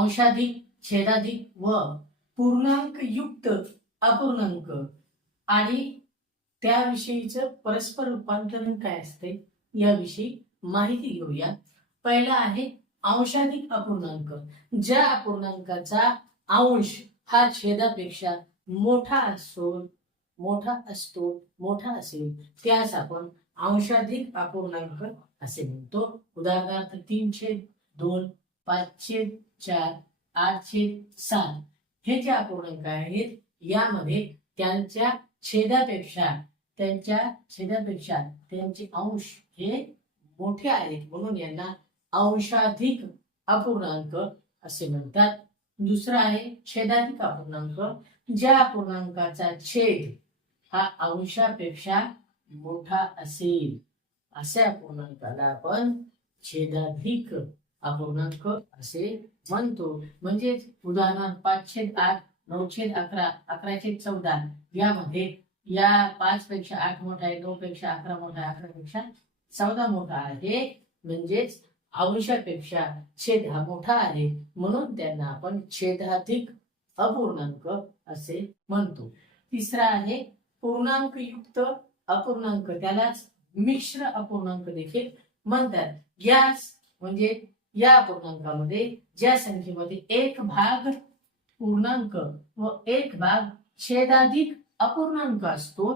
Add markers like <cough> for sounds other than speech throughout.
अंशाधिक छेदाधिक व पूर्णांक युक्त अपूर्णांक. आणि त्याविषयीचं परस्पर रूपांतरण काय असते? याविषयी माहिती घेऊया. पहिला आहे अंशाधिक अपूर्णांक. ज्या अपूर्णांकाचा अंश हा छेदापेक्षा मोठा असतो मोठा असतो मोठा असेल त्यास आपण अंशाधिक अपूर्णांक असे म्हणतो. उदाहरणार्थ तीन छेद दोन पाचशे चार आठशे सात हे जे अपूर्णांक आहेत यामध्ये त्यांच्या छेदापेक्षा त्यांच्या छेदापेक्षा त्यांचे अंश हे मोठे आहेत म्हणून यांना अंशाधिक अपूर्णांक असे म्हणतात. दुसरा आहे छेदाधिक अपूर्णांक. ज्या अपूर्णांकाचा छेद हा अंशापेक्षा मोठा असेल अशा अपूर्णांकाला आपण छेदाधिक अपूर्णांक असे म्हणतो. म्हणजेच उदाहरणार्थ पाचशे आठ नऊशे अकरा अकराशे चौदा यामध्ये या पाच पेक्षा आठ मोठा आहे नऊ पेक्षा अकरा मोठा आहे अकरा पेक्षा चौदा मोठा आहे. म्हणजेच अंशापेक्षा छेद हा मोठा आहे. म्हणून त्यांना आपण छेदाधिक अपूर्णांक असे म्हणतो. तिसरा आहे पूर्णांक युक्त अपूर्णांक. त्यालाच मिश्र अपूर्णांक देखील म्हणतात. गॅस म्हणजे या अपूर्णांकामध्ये ज्या संख्येमध्ये एक भाग पूर्णांक व एक भाग छेदाधिक अपूर्णांक असतो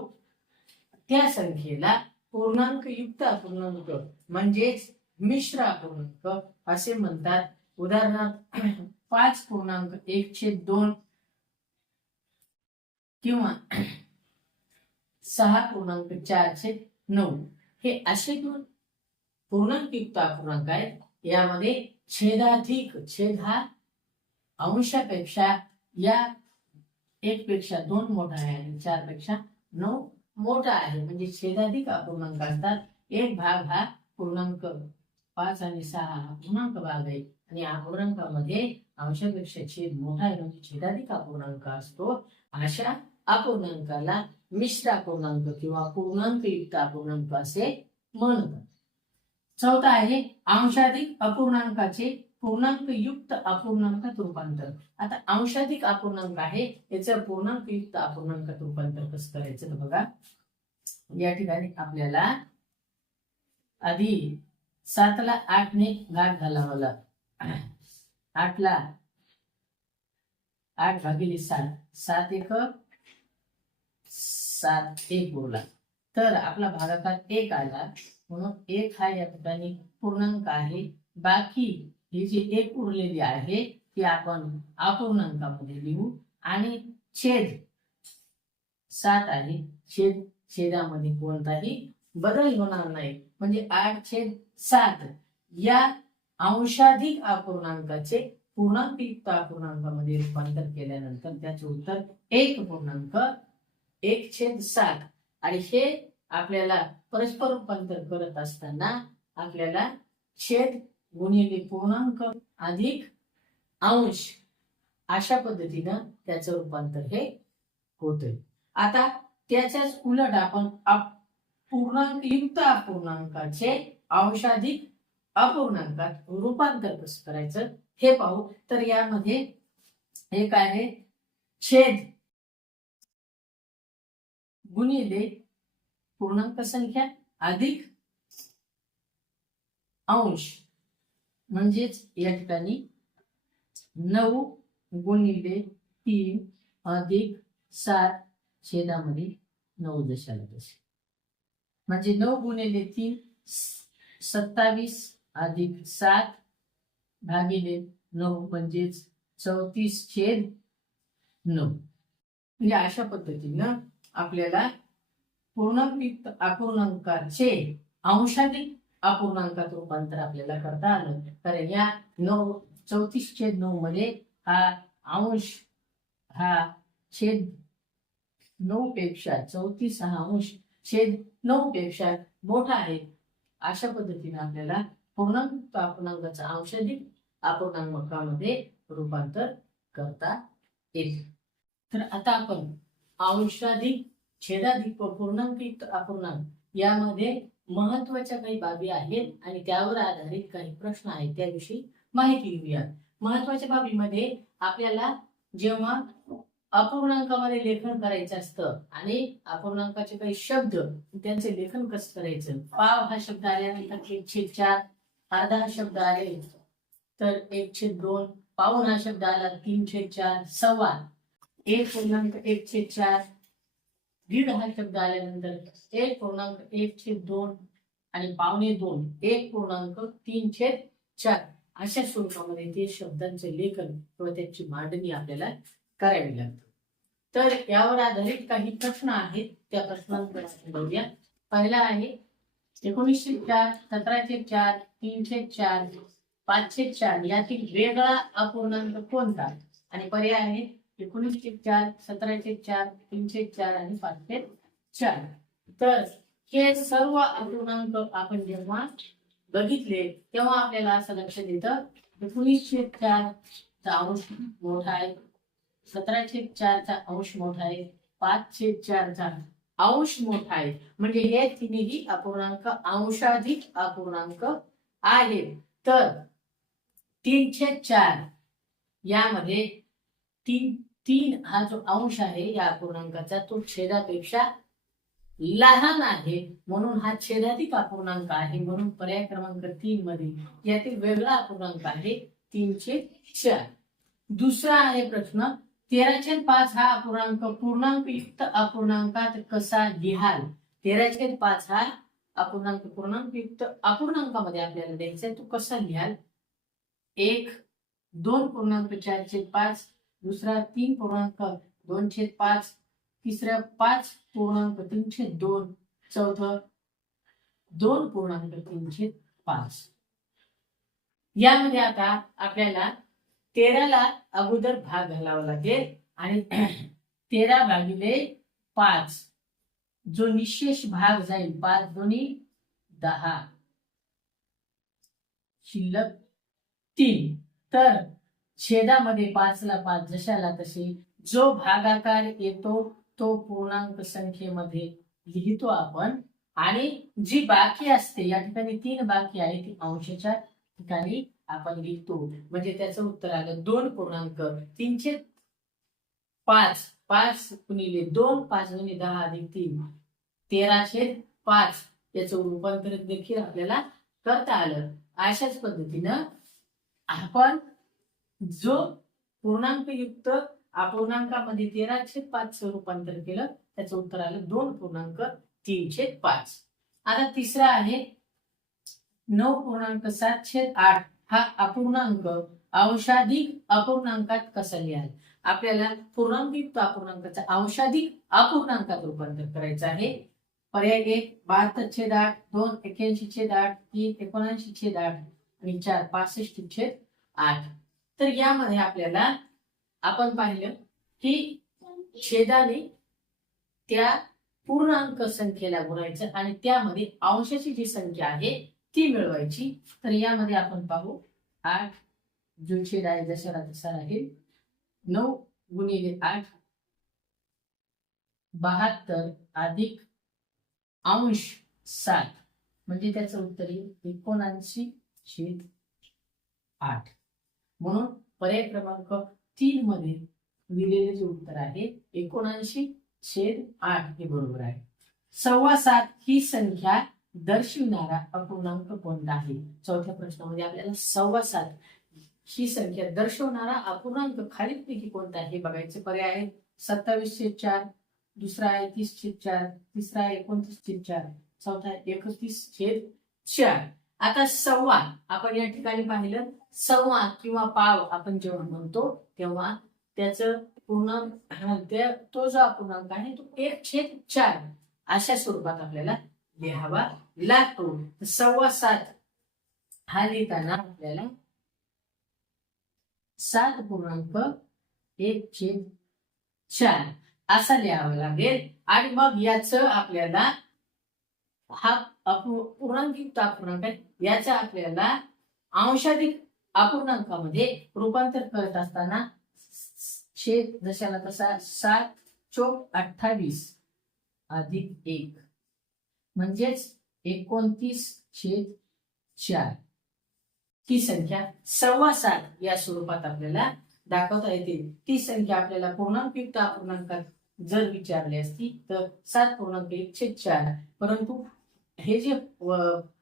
त्या संख्येला पूर्णांक युक्त अपूर्णांक म्हणजेच मिश्र अपूर्णांक असे म्हणतात. उदाहरणार्थ पाच पूर्णांक एक छेद दोन किंवा सहा पूर्णांक चार छेद नऊ हे असे दोन पूर्णांक युक्त अपूर्णांक आहेत. यामध्ये छेदाधिक छेद हा अंशापेक्षा या एक पेक्षा दोन मोठा आहे आणि चारपेक्षा नऊ मोठा आहे. म्हणजे छेदाधिक अपूर्णांक असतात. एक भाग हा पूर्णांक पाच आणि सहा हा पूर्णांक भाग आहे. आणि अपूर्णांकामध्ये अंशापेक्षा छेद मोठा आहे. म्हणजे छेदाधिक अपूर्णांक असतो. अशा अपूर्णांकाला मिश्र अपूर्णांक किंवा पूर्णांक युक्त अपूर्णांक असे म्हणतात. चौथा आहे अंशाधिक अपूर्णांकाचे पूर्णांक युक्त अपूर्णांकात रूपांतर. आता अंशाधिक अपूर्णांक आहे याचं पूर्णांक युक्त अपूर्णांकात रूपांतर कसं करायचं बघा. या ठिकाणी आपल्याला आधी सातला आठने घाट घालावा लाग आठला आठ भागिले सात सात एक सात एक उरला तर आपला भागाकार एक आला. म्हणून एक हा या ठिकाणी पूर्णांक आहे. बाकी ही जी एक उरलेली आहे ती आपण अपूर्णांकामध्ये लिहू. आणि छेद सात आहे. छेद छेदामध्ये कोणताही बदल होणार नाही. म्हणजे आठ छेद सात या अंशाधिक अपूर्णांकाचे पूर्णांकयुक्त अपूर्णांकामध्ये रूपांतर केल्यानंतर त्याचे उत्तर एक पूर्णांक एक छेद सात. आणि हे आपल्याला परस्पर रूपांतर करत असताना आपल्याला छेद गुणिले पूर्णांक अधिक अंश अशा पद्धतीनं त्याचं रूपांतर हे होतंय. आता त्याच्याच उलट आपण पूर्णांक युक्त अपूर्णांकाचे अंशाधिक अपूर्णांकात रूपांतर कसं करायचं हे पाहू. तर यामध्ये एक आहे छेद गुणिले पूर्णांक संख्या अधिक अंश म्हणजेच या ठिकाणी नऊ गुणिले तीन अधिक सात छेदामध्ये नऊ दशाला म्हणजे नऊ गुणिले तीन सत्तावीस अधिक सात भागिले नऊ म्हणजेच चौतीस छेद नऊ. म्हणजे अशा पद्धतीनं आपल्याला पूर्णांकित अपूर्णांकाचे अंशाधिक अपूर्णांकात रूपांतर आपल्याला करता आलं. कारण या नऊ चौतीस छेद नऊ मध्ये हा अंश हा छेद नऊ पेक्षा चौतीस हा अंश छेद नऊ पेक्षा मोठा आहे. अशा पद्धतीने आपल्याला पूर्णांक अपूर्णांकाचा अंशाधिक अपूर्णांकामध्ये रूपांतर करता येते तर आता आपण अंशाधिक छेदाधिक व पूर्णांकित अपूर्णांक यामध्ये महत्त्वाच्या काही बाबी आहेत आणि त्यावर आधारित काही प्रश्न आहेत. त्याविषयी माहिती घेऊया महत्त्वाच्या बाबीमध्ये आपल्याला जेव्हा अपूर्णांकामध्ये लेखन करायचं असतं आणि अपूर्णांकाचे काही शब्द त्यांचे लेखन कसं करायचं? पाव हा शब्द आल्यानंतर एक छेद चार अर्धा हा शब्द आले तर एक छेद दोन पाऊन हा शब्द आला तीन छेद चार सव्वा. एक पूर्णांक एक छेद चार दीड हा शब्द आल्यानंतर एक पूर्णांक एक छेद दोन आणि पावणे दोन एक पूर्णांक तीन छेद चार अशा स्वरूपामध्ये ते शब्दांचे लेखन किंवा त्याची मांडणी आपल्याला करावी लागते. तर यावर आधारित काही प्रश्न आहेत. त्या प्रश्नांकडे आपण बघूया पहिला आहे एकोणीसशे चार सतराशे चार तीनशे चार पाचशे चार यातील वेगळा अपूर्णांक कोणता? आणि पर्याय आहे एकोणीसशे चार सतराशे चार तीनशे चार आणि पाचशे चार. तर हे सर्व अपूर्णांक आपण जेव्हा बघितले तेव्हा आपल्याला असं लक्षात येतं एकोणीसशे चार चा अंश मोठा आहे सतराशे चारचा अंश मोठा आहे पाचशे चारचा अंश मोठा आहे. म्हणजे हे तिन्ही अपूर्णांक अंशाधिक अपूर्णांक आहेत तर तीनशे चार यामध्ये तीन तीन हा जो अंश आहे या अपूर्णांकाचा तो छेदापेक्षा लहान आहे. म्हणून हा छेदाधिक अपूर्णांक आहे. म्हणून पर्याय क्रमांक तीन मध्ये यातील वेगळा अपूर्णांक आहे तीनशे चार. दुसरा आहे प्रश्न तेराशे पाच हा अपूर्णांक पूर्णांक युक्त अपूर्णांकात कसा लिहाल? तेराशे पाच हा अपूर्णांक पूर्णांक युक्त अपूर्णांकामध्ये आपल्याला द्यायचा आहे. तो कसा लिहाल? एक दोन पूर्णांक चारशे पाच दुसरा तीन पूर्णांक दोनशे पाच तिसरा पाच पूर्णांक तीनशे दोन चौथ दोन पूर्णांक तीनशे पाच. यामध्ये आता आपल्याला तेराला अगोदर भाग घालावा लागेल आणि <clears throat> तेरा भागिले पाच जो निशेष भाग जाईल पाच दोन्ही दहा. शिल्लक तीन. तर छेदामध्ये पाचला पाच जशाला तसे जो भागाकार येतो तो पूर्णांक संख्येमध्ये लिहितो आपण. आणि जी बाकी असते या ठिकाणी तीन बाकी आहे ती अंशाच्या ठिकाणी आपण लिहितो. म्हणजे त्याचं उत्तर आलं दोन पूर्णांक. तीनशे पाच पाच गुणिले दोन पाच गुणिले दहा अधिक तीन. तेराशे पाच. याचं रूपांतर देखील आपल्याला करता आलं. अशाच पद्धतीनं आपण जो पूर्णांक युक्त अपूर्णांकामध्ये तेराशे पाच रूपांतर केलं त्याचं उत्तर आलं दोन पूर्णांक तीनशे पाच. आता तिसरा आहे नऊ पूर्णांक सातशे आठ हा अपूर्णांक अंशाधिक अपूर्णांकात कसा लिहाल? आपल्याला पूर्णांकयुक्त अपूर्णांकाचा अंशाधिक अपूर्णांकात रूपांतर करायचं आहे. पर्याय एक बहात्तर छेद आठ दोन एक्याऐंशी छेद आठ तीन एकोणऐंशी छेद आठ आणि चार पासष्ट छेद आठ. तर यामध्ये आपल्याला आपण पाहिलं की छेदाने त्या पूर्णांक संख्येला गुणायचं आणि त्यामध्ये अंशाची जी संख्या आहे ती मिळवायची. तर यामध्ये आपण पाहू आठ जो छेद आहे जशाला तसा राहील. नऊ गुणिले आठ बहात्तर अधिक अंश सात. म्हणजे त्याचं उत्तर येईल एकोणऐंशी छेद आठ. म्हणून पर्याय क्रमांक तीन मध्ये दिलेले जे उत्तर आहे एकोणऐंशी छेद आठ हे बरोबर आहे. सव्वा सात ही संख्या दर्शविणारा अपूर्णांक कोणता आहे? चौथ्या प्रश्नामध्ये आपल्याला सव्वा सात ही संख्या दर्शवणारा अपूर्णांक खालीलपैकी कोणता आहे हे बघायचे पर्याय आहेत. सत्तावीसशे चार दुसरा आहे तीस छेद चार तिसरा आहे एकोणतीस छेद चार चौथा आहे एकतीस छेद चार. आता सव्वा आपण या ठिकाणी पाहिलं सव्वा किंवा पाव आपण जेव्हा म्हणतो तेव्हा त्याचं पूर्णांक तो जो अपूर्णांक आहे तो एक छेद चार. अशा स्वरूपात आपल्याला लिहावा लागतो. सव्वा सात. हा लिहिताना आपल्याला सात पूर्णांक एक छेद चार असा लिहावा लागेल. आणि मग याच आपल्याला हा अपू- अपूर्णांक आहे याचा आपल्याला अंशाधिक अपूर्णांकामध्ये रूपांतर करत असताना छेद जशाला तसा सात चोक अठ्ठावीस अधिक एक. म्हणजेच एकोणतीस छेद चार. ही संख्या सव्वा सात या स्वरूपात आपल्याला दाखवता येते. ती संख्या आपल्याला पूर्णांकयुक्त अपूर्णांकात जर विचारली असती तर सात पूर्णांक एक छेद चार. परंतु हे जे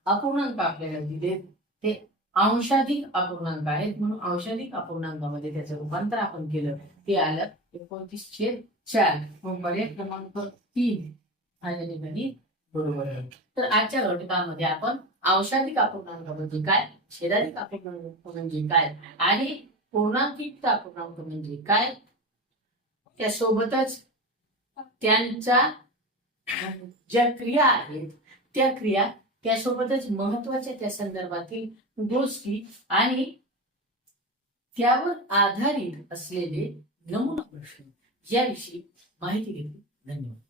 अपूर्णांक आपल्याला दिले ते अंशाधिक अपूर्णांक आहेत. म्हणून अंशाधिक अपूर्णांकामध्ये त्याचं रूपांतर आपण केलं. ते आलं एकोणतीस छेद चार. मग पर्याय क्रमांक तीन. हा या ठिकाणी बरोबर आहे. तर आजच्या घटकामध्ये आपण अंशाधिक अपूर्णांक म्हणजे काय? छेदाधिक अपूर्णांक म्हणजे काय? आणि पूर्णांकित अपूर्णांक म्हणजे काय? त्यासोबतच त्यांच्या ज्या क्रिया आहेत त्या क्रिया त्यासोबतच महत्त्वाच्या त्या संदर्भातील गोष्टी आणि त्यावर आधारित असलेले नमुना प्रश्न. याविषयी माहिती घेतली. धन्यवाद.